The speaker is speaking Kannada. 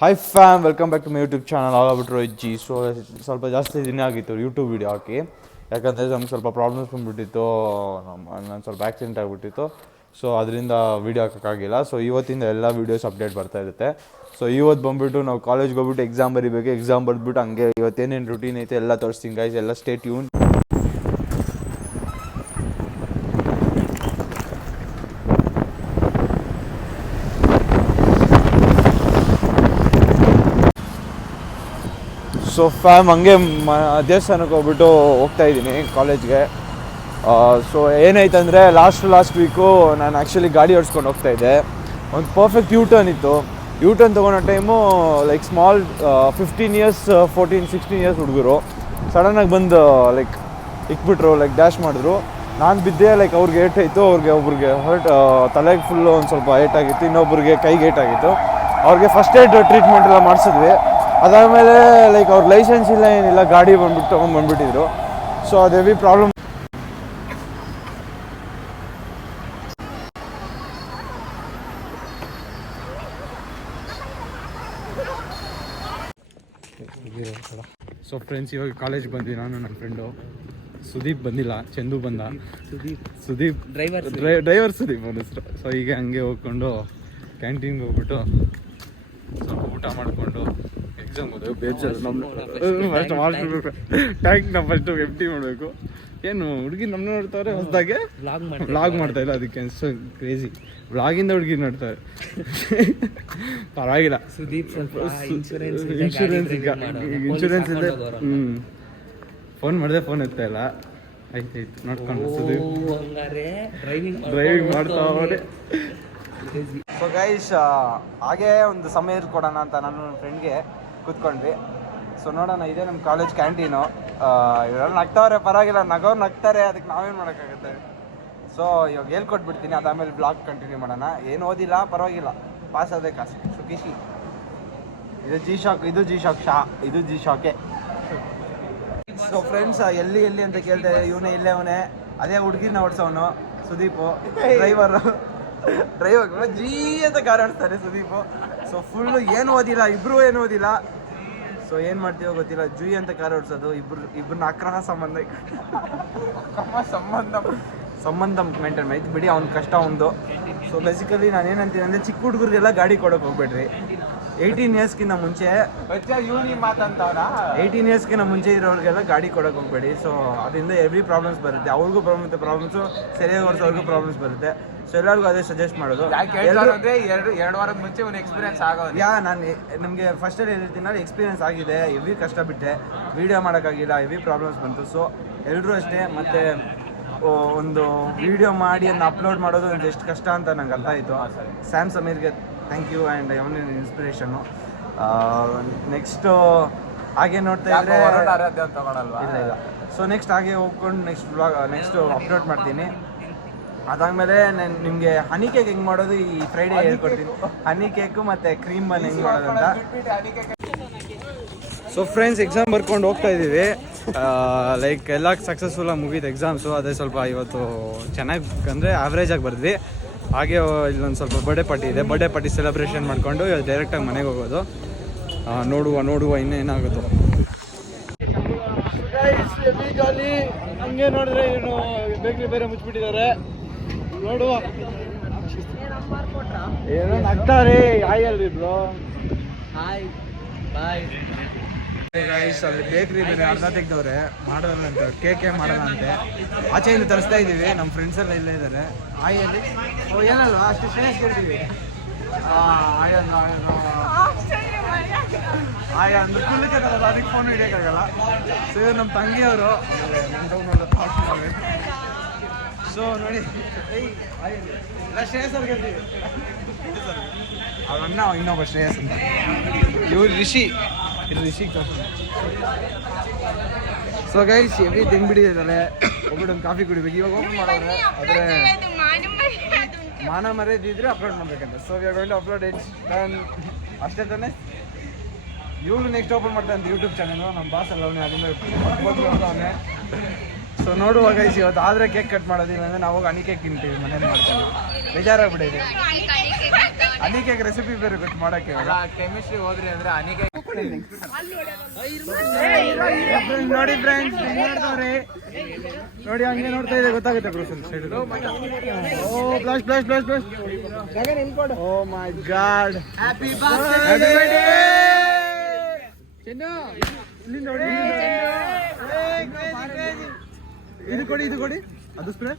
Hi fam, welcome back to my YouTube channel all about Rohit ji. So ಸ್ವಲ್ಪ ಜಾಸ್ತಿ ದಿನ ಆಗಿತ್ತು ಯೂಟ್ಯೂಬ್ ವೀಡಿಯೋ ಹಾಕಿ, ಯಾಕಂದರೆ ನಮ್ಗೆ ಸ್ವಲ್ಪ ಪ್ರಾಬ್ಲಮ್ಸ್ ಬಂದುಬಿಟ್ಟಿತ್ತು. ನಾನು ಸ್ವಲ್ಪ ಆ್ಯಕ್ಸಿಡೆಂಟ್ ಆಗಿಬಿಟ್ಟಿತ್ತು. ಸೊ ಅದರಿಂದ ವೀಡಿಯೋ ಹಾಕೋಕ್ಕಾಗಿಲ್ಲ. ಸೊ ಇವತ್ತಿಂದ ಎಲ್ಲ ವೀಡಿಯೋಸ್ ಅಪ್ಡೇಟ್ ಬರ್ತಾ ಇರುತ್ತೆ. ಸೊ ಇವತ್ತು ಬಂದುಬಿಟ್ಟು ನಾವು ಕಾಲೇಜ್ಗೆ ಹೋಗ್ಬಿಟ್ಟು ಎಕ್ಸಾಮ್ ಬರೀಬೇಕು. ಎಕ್ಸಾಮ್ ಬರೆದ್ಬಿಟ್ಟು ಹಂಗೆ ಇವತ್ತೇನೇನು ರೂಟೀನ್ ಐತೆ ಎಲ್ಲ ತೋರಿಸ್ತೀನಿ ಗೈಸ್. ಎಲ್ಲ ಸ್ಟೇ ಟ್ಯೂನ್. ಸೊ ಫ್ಯಾಮ್ ಹಂಗೆ ದೇವಸ್ಥಾನಕ್ಕೆ ಹೋಗ್ಬಿಟ್ಟು ಹೋಗ್ತಾಯಿದ್ದೀನಿ ಕಾಲೇಜ್ಗೆ. ಸೊ ಏನಾಯ್ತಂದರೆ ಲಾಸ್ಟ್ ವೀಕು ನಾನು ಆ್ಯಕ್ಚುಲಿ ಗಾಡಿ ಓಡಿಸ್ಕೊಂಡು ಹೋಗ್ತಾಯಿದ್ದೆ. ಒಂದು ಪರ್ಫೆಕ್ಟ್ ಯೂಟರ್ನ್ ಇತ್ತು. ಯೂಟರ್ನ್ ತೊಗೊಳೋ time like small 15 years 14-16 years ಹುಡುಗರು ಸಡನ್ನಾಗಿ ಬಂದು ಲೈಕ್ ಇಕ್ಬಿಟ್ರು, ಲೈಕ್ ಡ್ಯಾಶ್ ಮಾಡಿದ್ರು. ನಾನು ಬಿದ್ದೆ. ಲೈಕ್ ಅವ್ರಿಗೆ ಏಟಾಯಿತು. ಒಬ್ರಿಗೆ ತಲೆಗೆ ಫುಲ್ಲು ಒಂದು ಸ್ವಲ್ಪ ಏಟಾಗಿತ್ತು, ಇನ್ನೊಬ್ರಿಗೆ ಕೈಗೆ ಏಟಾಗಿತ್ತು. ಅವ್ರಿಗೆ ಫಸ್ಟ್ ಏಡ್ ಟ್ರೀಟ್ಮೆಂಟ್ ಎಲ್ಲ ಮಾಡಿಸಿದ್ವಿ. ಅದಾದಮೇಲೆ ಲೈಕ್ ಅವ್ರ ಲೈಸೆನ್ಸ್ ಇಲ್ಲ, ಏನಿಲ್ಲ, ಗಾಡಿ ಬಂದ್ಬಿಟ್ಟು ತೊಗೊಂಡ್ಬಂದ್ಬಿಟ್ಟಿದ್ರು. ಸೊ ಅದು ಹೆವಿ ಪ್ರಾಬ್ಲಮ್. ಸೊ ಫ್ರೆಂಡ್ಸ್, ಇವಾಗ ಕಾಲೇಜ್ ಬಂದ್ವಿ. ನಾನು ನನ್ನ ಫ್ರೆಂಡು ಸುದೀಪ್ ಬಂದಿಲ್ಲ, ಚಂದು ಬಂದ. ಸುದೀಪ್ ಡ್ರೈವರ್ ಸುದೀಪ್ ಬಂದಿದ್ರು. ಸೊ ಈಗ ಹಂಗೆ ಹೋಗ್ಕೊಂಡು ಕ್ಯಾಂಟೀನ್ಗೆ ಹೋಗ್ಬಿಟ್ಟು ಸ್ವಲ್ಪ ಊಟ ಮಾಡಿಕೊಂಡು ಎಕ್ಸಾಮ್ ಹೋದೆವು. ಬೇಜಾರು ಟ್ಯಾಂಕ್ ನಾವು ಫಸ್ಟು ಎಂಟಿ ಮಾಡಬೇಕು. ಏನು ಹುಡುಗಿ ನಮ್ಮನ್ನ ನೋಡ್ತಾರೆ, ಹೊಸದಾಗೆ ವ್ಲಾಗ್ ಮಾಡ್ತಾ ಇಲ್ಲ, ಅದಕ್ಕೆ ಸೊ ಕ್ರೇಜಿ. ವ್ಲಾಗಿಂದ ಹುಡುಗಿ ನೋಡ್ತಾರೆ. ಪರವಾಗಿಲ್ಲ. ಇನ್ಶೂರೆನ್ಸ್ ಇದೆ. ಫೋನ್ ಮಾಡಿದೆ, ಫೋನ್ ಎತ್ತಾ ಇಲ್ಲ. ಆಯ್ತು ನೋಡ್ಕೊಂಡು ಸುದೀಪ್ ಡ್ರೈವಿಂಗ್ ಮಾಡ್ತಾವ್ರೆ. ಸೊ ಗೈಸ್, ಹಾಗೇ ಒಂದು ಸಮಯ ಕೊಡೋಣ ಅಂತ ನಾನು ನನ್ನ ಫ್ರೆಂಡ್ಗೆ ಕೂತ್ಕೊಂಡ್ವಿ. ಸೊ ನೋಡೋಣ, ಇದೇ ನಮ್ಮ ಕಾಲೇಜ್ ಕ್ಯಾಂಟೀನು. ಇವರೆಲ್ಲ ನಗ್ತಾವ್ರೆ, ಪರವಾಗಿಲ್ಲ, ನಗ್ತಾರೆ, ಅದಕ್ಕೆ ನಾವೇನು ಮಾಡೋಕ್ಕಾಗುತ್ತೆ. ಸೊ ಇವಾಗ ಹೇಳ್ಕೊಟ್ಬಿಡ್ತೀನಿ, ಅದಾದಮೇಲೆ ಬ್ಲಾಗ್ ಕಂಟಿನ್ಯೂ ಮಾಡೋಣ. ಏನು ಓದಿಲ್ಲ, ಪರವಾಗಿಲ್ಲ, ಪಾಸ್ ಆದೇ ಕಾಸು. ಸೊ ಕಿಶಿ ಇದು ಜಿ ಶಾಕ್, ಇದು ಜಿ ಶಾಕೆ. ಸೊ ಫ್ರೆಂಡ್ಸ್, ಎಲ್ಲಿ ಅಂತ ಕೇಳ್ತಾ ಇದ್ದಾರೆ. ಇವನೇ ಇಲ್ಲೇ, ಅವನೇ ಅದೇ ಹುಡುಗಿನ ಓಡಿಸೋನು ಸುದೀಪು. ಡ್ರೈವರ್ ಜೀ ಅಂತ ಕಾರ್ ಆಡಿಸ್ತಾರೆ ಸುದೀಪು. ಸೊ ಫುಲ್ಲು ಏನು ಓದಿಲ್ಲ, ಇಬ್ರು ಏನು ಓದಿಲ್ಲ. ಸೊ ಏನು ಮಾಡ್ತೀವೋ ಗೊತ್ತಿಲ್ಲ, ಜೂಯಿ ಅಂತ ಕಾರ್ ಓಡಿಸೋದು. ಇಬ್ಬರನ್ನ ಅಕ್ರಹ ಸಂಬಂಧ ಮೇಂಟೈನ್ ಆಯ್ತು ಬಿಡಿ, ಅವ್ನ ಕಷ್ಟ ಒಂದು. ಸೊ ಬೇಸಿಕಲಿ ನಾನು ಏನಂತೀನಿ ಅಂದರೆ, ಚಿಕ್ಕ ಹುಡುಗರಿಗೆಲ್ಲ ಗಾಡಿ ಕೊಡೋಕೆ ಹೋಗ್ಬೇಡ್ರಿ. 18 ಇಯರ್ಸ್ಗಿಂತ ಮುಂಚೆ 18 ಇಯರ್ಸ್ಗಿಂತ ಮುಂಚೆ ಇರೋರಿಗೆಲ್ಲ ಗಾಡಿ ಕೊಡೋಕೆ ಹೋಗ್ಬೇಡಿ. ಸೊ ಅದರಿಂದ ಎವ್ರಿ ಪ್ರಾಬ್ಲಮ್ಸ್ ಬರುತ್ತೆ. ಅವ್ರಿಗೂ ಪ್ರಾಬ್ಲಮ್ಸು, ಸರಿಯಾಗಿ ಓಡಿಸೋರ್ಗೂ ಪ್ರಾಬ್ಲಮ್ಸ್ ಬರುತ್ತೆ. ಸೊ ಎಲ್ಲರಿಗೂ ಅದೇ ಸಜೆಸ್ಟ್ ಮಾಡೋದು. 2 ವಾರದ ಮುಂಚೆ ಒಂದು ಎಕ್ಸ್ಪೀರಿಯನ್ಸ್ ಆಗೋದು. ನಾನು ನಮಗೆ ಫಸ್ಟಲ್ಲಿ ಹೇಳ್ತೀನಿ, ಎಕ್ಸ್ಪೀರಿಯನ್ಸ್ ಆಗಿದೆ. ಎವ್ರಿ ಕಷ್ಟ ಬಿಟ್ಟೆ, ವೀಡಿಯೋ ಮಾಡೋಕ್ಕಾಗಿಲ್ಲ, ಎವ್ರಿ ಪ್ರಾಬ್ಲಮ್ಸ್ ಬಂತು. ಸೊ ಎಲ್ಲರೂ ಅಷ್ಟೇ. ಮತ್ತು ಒಂದು ವೀಡಿಯೋ ಮಾಡಿ ಅದನ್ನ ಅಪ್ಲೋಡ್ ಮಾಡೋದು ಒಂದು ಎಷ್ಟು ಕಷ್ಟ ಅಂತ ನಂಗೆ ಅರ್ಥ ಆಯಿತು. ಸ್ಯಾಮ್ ಸಮೀರ್ಗೆ ಥ್ಯಾಂಕ್ ಯು, ಆ್ಯಂಡ್ ಅವನ ಇನ್ಸ್ಪಿರೇಷನ್ನು. ನೆಕ್ಸ್ಟು ಹಾಗೆ ನೋಡ್ತಾ ಇದ್ದರೆ ಇಲ್ಲ. ಸೊ ನೆಕ್ಸ್ಟ್ ಹಾಗೆ ಹೋಗ್ಕೊಂಡು ನೆಕ್ಸ್ಟ್ ಅಪ್ಲೋಡ್ ಮಾಡ್ತೀನಿ. ಅದಾದಮೇಲೆ ನಾನು ನಿಮಗೆ ಹನಿ ಕೇಕ್ ಹೆಂಗೆ ಮಾಡೋದು ಈ ಫ್ರೈಡೇ ಹೇಳ್ಕೊಡ್ತೀನಿ. ಹನಿ ಕೇಕು ಮತ್ತು ಕ್ರೀಮ್ ಬನ್ ಹೆಂಗೆ ಮಾಡೋದು ಅಂತ. ಸೊ ಫ್ರೆಂಡ್ಸ್, ಎಕ್ಸಾಮ್ ಬರ್ಕೊಂಡು ಹೋಗ್ತಾ ಇದ್ದೀವಿ. ಲೈಕ್ ಎಲ್ಲ ಸಕ್ಸಸ್ಫುಲ್ಲಾಗಿ ಮುಗೀತು ಎಕ್ಸಾಮ್ಸು. ಅದೇ ಸ್ವಲ್ಪ ಇವತ್ತು ಚೆನ್ನಾಗಿ ಅಂದರೆ ಆವ್ರೇಜಾಗಿ ಬರೆದ್ವಿ. ಹಾಗೆ ಇಲ್ಲೊಂದು ಸ್ವಲ್ಪ ಬರ್ಡೇ ಪಾರ್ಟಿ ಇದೆ. ಬರ್ಡೇ ಪಾರ್ಟಿ ಸೆಲೆಬ್ರೇಷನ್ ಮಾಡಿಕೊಂಡು ಡೈರೆಕ್ಟಾಗಿ ಮನೆಗೆ ಹೋಗೋದು. ನೋಡುವ ಇನ್ನೇನಾಗುತ್ತೋ. ಹಂಗೆ ನೋಡಿದ್ರೆ ಏನು ಬೇಕ್ರಿ ಬೇರೆ ಮುಚ್ಚಿಬಿಟ್ಟಿದ್ದಾರೆ. ನೋಡುವ, ಏನೋ ನಗ್ತಾರೆ. ಆಯಲ್ಲಿದ್ರು ಗೈಸ್, ಅಲ್ಲಿ ಬೇಕ್ರಿ ಬೇರೆ ಅರ್ಧ ತೆಗ್ದವ್ರೆ. ಮಾಡೋದಂತೆ ಕೇಕೆ ಮಾಡೋದಂತೆ. ಆಚೆಯಿಂದ ತರಿಸ್ತಾ ಇದ್ದೀವಿ. ನಮ್ಮ ಫ್ರೆಂಡ್ಸ್ ಎಲ್ಲ ಇಲ್ಲೇ ಇದ್ದಾರೆ. ಆಯಲ್ಲಿ ಏನಲ್ವ ಅಷ್ಟು ಶ್ರೇಯಸ್ ಕೇಳ್ತೀವಿ. ಆಯ ಅಂದ್ರೆ ಕುಳಿತಲ್ಲ, ಅದಕ್ಕೆ ಫೋನ್ ಹಿಡಿಯೋಕ್ಕಾಗಲ್ಲ. ಸೊ ಇವ್ರು ನಮ್ಮ ತಂಗಿಯವರು. ಸೊ ನೋಡಿ, ಎಲ್ಲ ಶ್ರೇಯಸ್ ಅವ್ರು ಕೇಳ್ತೀವಿ. ಅವನ್ನ ಇನ್ನೊಬ್ಬ ಶ್ರೇಯಸ್ ಅಂತ. ಇವ್ರು ರಿಷಿ. ಸೊ ಗೈಸ್, ಎವ್ರಿ ತಿಂದ್ಬಿಟ್ಟಿದ್ದಾರೆ. ಒಬ್ಬರು ಒಂದು ಕಾಫಿ ಕುಡಿಬೇಕು. ಇವಾಗ ಓಪನ್ ಮಾಡೋರೆ, ಆದರೆ ಮಾನ ಮರ್ಯಾದಿದ್ರೆ ಅಪ್ಲೋಡ್ ಮಾಡ್ಬೇಕಂತ. So we are going to upload it. ಅಷ್ಟೇ ತಾನೇ. ಇವ್ರು ನೆಕ್ಸ್ಟ್ ಓಪನ್ ಮಾಡ್ತಾನೆ ಯೂಟ್ಯೂಬ್ ಚಾನಲ್. ನಮ್ಮ ಬಾಸ್ ಎಲ್ಲ ಅವನೇ, ಅದನ್ನ ಅವನೇ. ಸೊ ನೋಡುವ ಗೈಸ್, ಇವತ್ತು ಆದರೆ ಕೇಕ್ ಕಟ್ ಮಾಡೋದಿಲ್ಲ ಅಂದರೆ ನಾವು ಹನಿ ಕೇಕ್ ತಿಂತೀವಿ ಮನೇಲಿ ಮಾಡ್ಕೊಂಡು. ಬೇಜಾರಾಗ್ಬಿಟ್ಟಿದೆ. ಅನಿಕೆಗೆ ರೆಸಿಪಿ ಬೇರೆ ಗೊತ್ತು ಮಾಡಕ್ಕೆ ಕೆಮಿಸ್ಟ್ರಿ ಹೋದ್ರಿ ಅಂದ್ರೆ ಅನಿಕೆ ನೋಡಿ ಫ್ರೆಂಡ್ಸ್ ನೋಡಿ ಹಂಗೆ ನೋಡ್ತಾ ಇದೆ ಗೊತ್ತಾಗುತ್ತೆ ಬ್ರೋ ಓ ಫ್ಲಾಶ್ ಫ್ಲಾಶ್ ಫ್ಲಾಶ್ ಫ್ಲಾಶ್ ಓ ಮೈ ಗಾಡ್ ಹ್ಯಾಪಿ ಬರ್ತ್ಡೇ ಚೆನ್ನು ಇಲ್ಲಿ ನೋಡಿ ಇದು ಕೊಡಿ ಅದು ಸ್ಪ್ರೇ